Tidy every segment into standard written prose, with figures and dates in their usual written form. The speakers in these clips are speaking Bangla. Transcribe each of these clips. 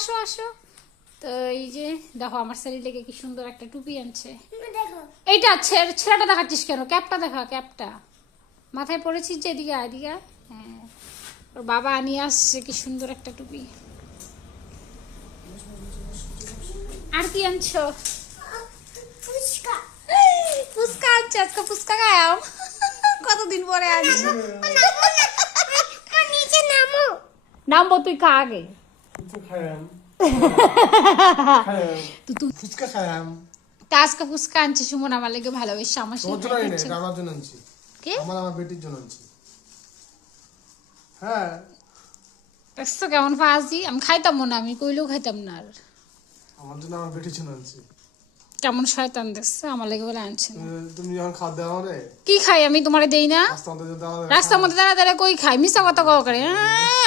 আসো আসো। তো এই যে দেখো আমার ছেলে লেগে কি সুন্দর একটা টুপি আনছে। এইটা ছেলেটা দেখাচ্ছিস কেন? ক্যাপটা দেখা, ক্যাপটা মাথায় পড়েছিস যে, এদিকে এদিকে। হ্যাঁ, ওর বাবা আনিয়ে আসছে কি সুন্দর একটা টুপি। আর কি আনছো? ফুচকা। ফুচকা আনছে আজকে, ফুচকা খাও। কতদিন পরে আনছি। নামবো, তুই খা আগে। ফুচকা খায়াম। তা আজকে ফুচকা আনছি সুমন আমার লেগে ভালোবেসে, আমার সাথে আমার জন্য আনছি। কে? আমার বেটির জন্য আনছি। হ্যাঁ, দেখছো কেমন ফাজি? আমি খাইতাম না, আমি কইলেও খাইতাম না। আর আমার জন্য আমার বেটির জন্য আনছি। কেমন শয়তান দেখছো, আমার লেগে বলে আনছে না। তুমি যখন খাওয়া দাও রে, কি খাই আমি তোমারে দেই না? রাস্তার মধ্যে দাঁড়া দাঁড়া কই খাই? মিশা কথা কও করে।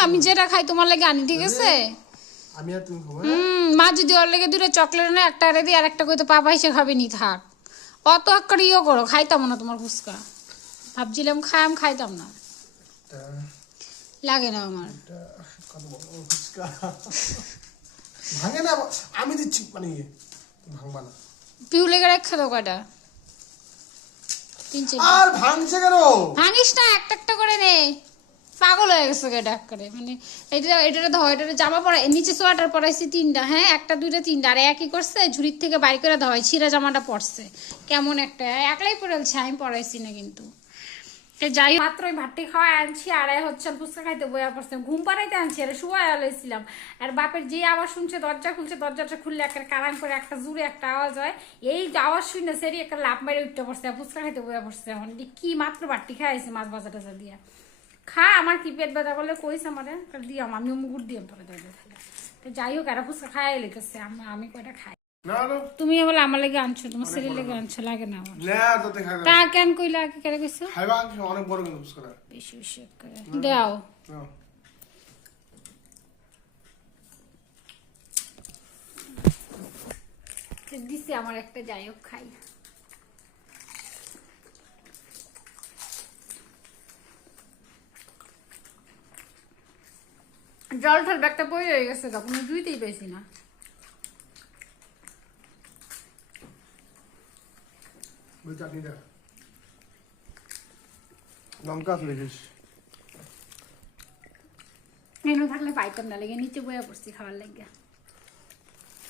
আমি যেটা খাই তোমার লেগে আনি, ঠিক আছে? আমি আর তুমি খাবো। মা যদি ওর লেগে দুটো চকলেট না, একটা রেডি আর একটা কই তো পাপা এসে খাবে নি, থাক। অত করে ইয়ে করো, খাইতাম না তোমার ফুচকা। ভাবছিলাম খাইতাম না, লাগে না আমার। ফুচকা ভাঙে না, আমি দিচ্ছি মানে ভাঙবা না। পিউ লেগে রেখে দাও কয়টা, 3-4। আর ভাঙছে কেন? ভাঙিস না, একটা একটা করে নে। পাগল হয়ে গেছে এটা করে, মানে এটা ধর, এটা জামা পরা, নিচে সোয়াটার পরাইছি 3টা, হ্যাঁ, 1টা 2টা 3টা, আর একই করছে ঝুড়ির থেকে বাইর করে ধোয়, ছিঁড়া জামাটা পরছে কেমন একটা, একলাই পরেছে, আমি পরাইছি না কিন্তু। যাই মাত্র ওই ভাতটি খাওয়া আনছি, আর হচ্ছে ফুচকা খাইতে বইয়া পড়ছে, ঘুম পাড়াইতে আনছি, আর শুয়ে লইছিলাম। আর বাপের যে আওয়াজ শুনছে, দরজা খুলছে, দরজাটা খুললে একটা কারাং করে একটা জুড়ে একটা আওয়াজ হয়, এই আওয়াজ শুনে সেরি একটা লাভ মারে উঠতে পড়ছে, ফুচকা খাইতে বইয়া পড়ছে। এখন কি মাত্র ভাতটি খাইছি মাছ ভাজা টাজা দিয়া। খা, আমার কি পেট ব্যথা করলে কইস আমারে দিয়াম, আমি মুগুর দিয়াম পরে দরজা খাইলে। তো যাই হোক, এরা ফুচকা খাই লেগেছে, আমি কয়টা খাই। তুমি বলে আমার লেগে আনছো, তোমার ছেলের লেগে আনছো, লাগে না আমার। তা কেন কইলা, কি করে কইছো? অনেক বড় কিন্তু ফুচকা বেশি বেশি করে দাও। দিছে আমার একটা, যাই হোক খাই। জল ঠল ব্যাগটা পড়ে হয়ে গেছে, তখন দুইতেই পেয়েছি না। চাটনিটা লঙ্কা লেগেছ মেনু থাকলে পাইতাম না, লেগে নিচে বইয়া পড়ছি খাওয়ার লেগে।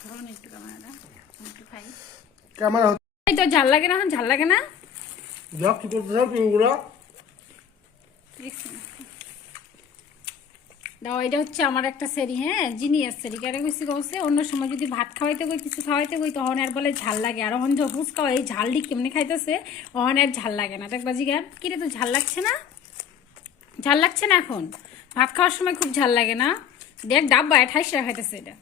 ধরুন একটু ক্যামেরাটা, একটু খাই। ক্যামেরা এই তো ঝাল লাগে না, এখন ঝাল লাগে না। যা কি করতে চাও পিউগুলো দাও, এটা হচ্ছে আমার একটা সেরি, হ্যাঁ, জিনিয়াস সেরি। কেন কইছি কইছে, অন্য সময় যদি ভাত খাওয়াইতে কই, কিছু খাওয়াইতে কই, তখন আর বলে ঝাল লাগে। আর অহন যখন ফুচকা এই ঝালডি কেমনে খাইতেছে, অহন আর ঝাল লাগে না। দেখবা জিগান, কিরে তো ঝাল লাগছে না? ঝাল লাগছে না এখন? ভাত খাওয়ার সময় খুব ঝাল লাগে না? দেখ ডাব্বা 28 টাকা খাইতেছে এটা।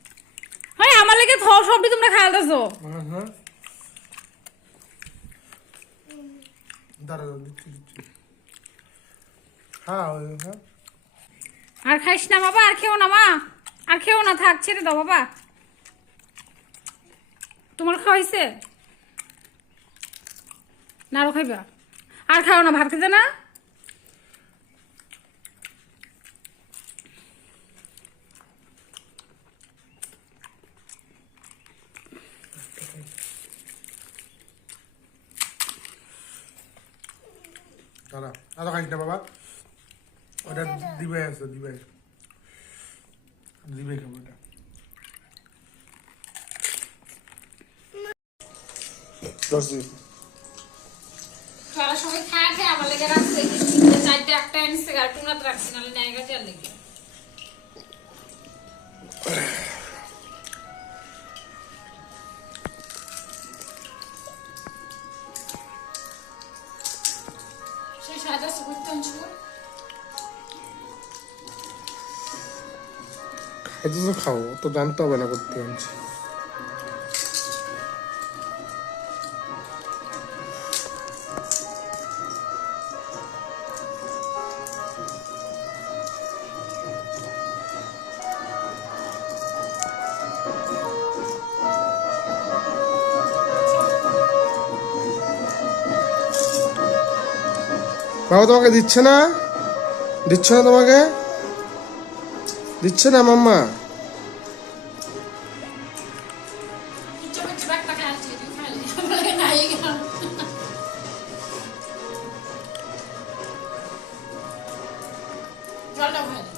হ্যাঁ, আমার লেগে সবটি তোমরা খাওয়াতেছো। আর খাইস না বাবা, আর খেও না মা, আর খেও না, থাক, ছেড়ে দাও বাবা। তোমার খাওয়াইছে না? আরো খাইবা? আর খাও না, ভাত খেতে না? আরো খাইস না বাবা, ওটা দিবে আছে, দিবে খাবো এটা। সারা সময় খায় আমার লেগে রাখছে, 4টা একটা আনছে, আর টুনাত রাখছি, নাহলে নাইগা চাল লেগে। সেই সাজা সুগুত আনছো, খাইতে তো খাও, তো জানতে হবে না করতে আনছি। বাবা তোমাকে দিচ্ছে না? দিচ্ছে না তোমাকে? দিচ্ছে না মাম্মা? জলটা ভরে দে।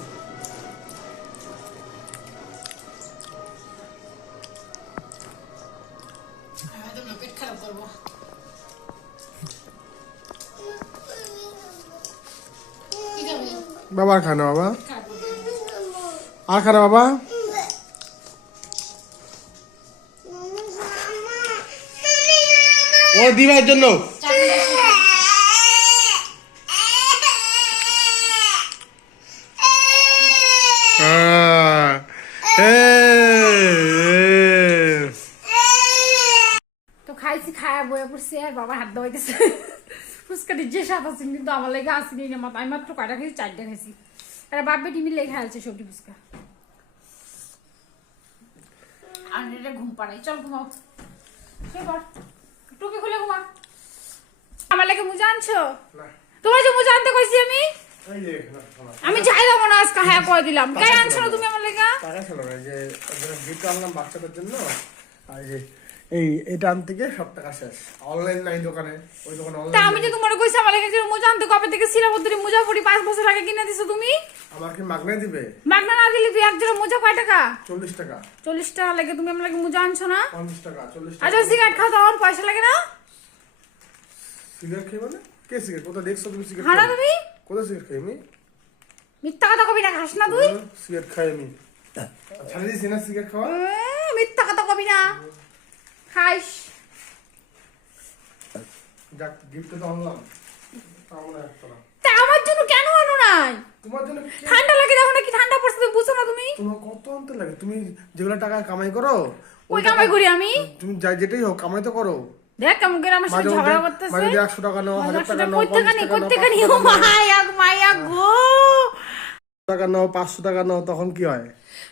একদম না, পেট খারাপ করবো। কি খাবি? বাবা আর খায় না বাবা, খাবো। আর খায় না বাবা। ও দিবার জন্য চাটনি দিয়ে শুরু কর। তো খাইছি, খায়া বয়ে পড়ছি আর বাবা হাত ধোয়াইতেছে। ফুচকাটি যে স্বাদ আছে কিন্তু আমার লেগে আসেনি না মাত্র। আমি মাত্র কয়টা খাইছি, 4টা খাইছি। আর বাপ বেটি মিলে খাইছে সবজি ফুচকা। আর এটা ঘুম পাড়াই, চল ঘুমাও। টুপি খুলে ঘুমা। আমার লেগে মোজা আনছো? তোমার যে মোজা আনতে কইছি আমি, আমি যাই যাবো না আজকে। হ্যাঁ কয়ে দিলাম। কে আনছো না তুমি আমার লেগে? টাকা ছিল না, যে গিফট আনলাম বাচ্চাদের জন্য। আর যে এটা আনতে গিয়ে সব টাকা শেষ। অনলাইন নাই দোকানে, ওই দোকানে তা অনলাইন। আমি যে তোমার কইছি আমার লেগে যে মোজা আনতে, কবে থেকে সিরাপত্তরি মোজা পরি 5 বছর আগে কিনে দিছো তুমি। আমার কি মাগনা দিবে? মাগনা না দিলে তুই এক জোড়া মোজা কয় টাকা? 40 টাকা, 40 টাকা লাগে। তুমি আমার লাগে মোজা আনছো না? 50 টাকা, 40 টাকা। আচ্ছা সিগারেট খাও, তখন পয়সা লাগে না? সিগারেট খাই মানে? কে সিগারেট? কোথায় দেখছো তুমি সিগারেট? হ্যাঁ না তুমি কোথায় সিগারেট খাই আমি? মিথ্যা কথা কবি না, খাস না তুই? সিগারেট খাই আমি। ছাড়ে দিয়েছি না সিগারেট খাওয়া? মিথ্যা কথা কবি না, খাইস। যাক, গিফট তো আনলাম। তাও না একটা না। তা আমার জন্য কেন আনো নাই? তোমার জন্য ঠান্ডা লাগে, দেখো না কি ঠান্ডা পড়ছে, তুমি বুঝছো না তুমি? তোমার কত আনতে লাগে? তুমি যেগুলো টাকা কামাই করো, ওই কামাই করি আমি। তুমি যেটাই হোক কামাই তো করো। দেখ কেমন করে আমার সাথে মাঝে ঝগড়া মধ্যে করতেছে। মাঝে 100 টাকা নাও, 1000 টাকা নাও, 50 টাকা নাও, ও মায়া মায়া গো। টাকা নাও, 500 টাকা নাও, তখন কি হয়?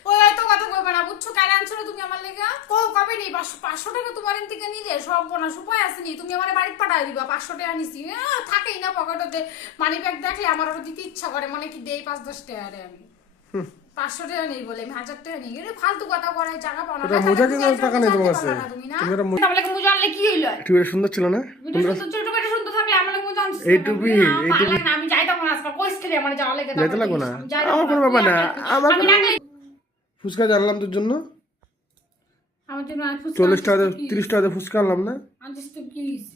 ওই হয়তো কথা কইবে না, বুঝছো? কেন আনছো না তুমি আমার লেগা? কবে নেই 500 টাকা তোমার এন থেকে নিলে সব বোনাস উপায় আসেনি। তুমি আমার বাড়িতে পাঠায় দিবা। 500 টাকা নিছি, থাকেই না পকেটে। মানি ব্যাগ দেখলে আমার ওটা দিতে ইচ্ছা করে, মনে কি দেই 5-10 টাকা রে আমি। 500 টাকা নেই বলে আমি 1000 টাকা নিই। এটা ফালতু কথা করার জায়গা পাও না। এটা মোজা কেনার টাকা নেই তোমার কাছে। তুমি না তুমি একটা আমার লাগে মোজা আনলে কি হইলো? একটু সুন্দর ছিল না? ভিডিও সুন্দর ছোট করে সুন্দর থাকলে আমার লাগে মোজা আনছিস। এইটুকুই, এইটুকুই। আমি যাইতাম না আজকে, কইস খেলে আমার যাওয়া লাগে। যেতে লাগবো না, আমার কোনো ব্যাপার না। আমার ফুচকা জানলাম তোর জন্য। আমার জন্য 40 টাকা 30 টাকা ফুচকা আনলাম না? আনছিস তো কি হইছে?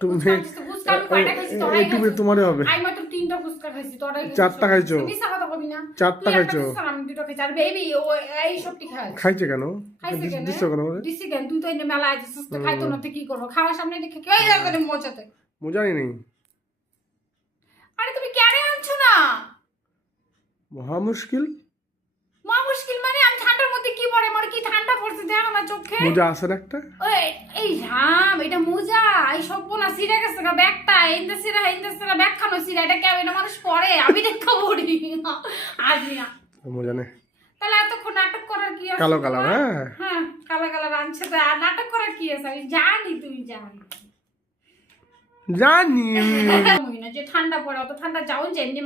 তুমি ফুচকা আমি কয়টা খাইছি? তোরাই এইটুকু খাইছিস। তোমারই হবে। আমি মাত্র 3টা ফুচকা খাইছি, তোরাই খাইছিস। 4টা খাইছো। মিছা কথা কবি না। 4টা খাইছো। আমি 2টা খাইছি। আর বেবি ও এই সবটি খায়। খাইছে কেন? খাইছে কেন? দিচ্ছ কেন বলে? দিছি কেন? তুই তো এনে মেলা আইছিস, তো খাইতো না তো কি করব? খাওয়ার সামনে রেখে কি হই যাবে মোচাতে? মজাই নেই। আরে তুমি কেন আনছো না? মহা মুশকিল। মা মুশকিল মানে আমি ঠান্ডার মধ্যে কি পরে? আমার কি ঠান্ডা পড়ছে দেখো না চোখে। মজা আছে না একটা? ওই এই রাম, এটা মোজা। এই সব না সিরা গেছে গা ব্যাগটা। ইন্দা সিরা ব্যাগ খানো সিরা। এটা কেউ এটা মানুষ পরে? আমি দেখা পড়ি আজ না। মজা নেই। তাহলে এতক্ষণ নাটক করার কি আছে? কালো কালার, হ্যাঁ হ্যাঁ কালো কালার আনছে তো, আর নাটক করার কি আছে? আমি জানি তুমি জানি। জানি। যে ঠান্ডা পড়ে, অত ঠান্ডা যাও যে এমনি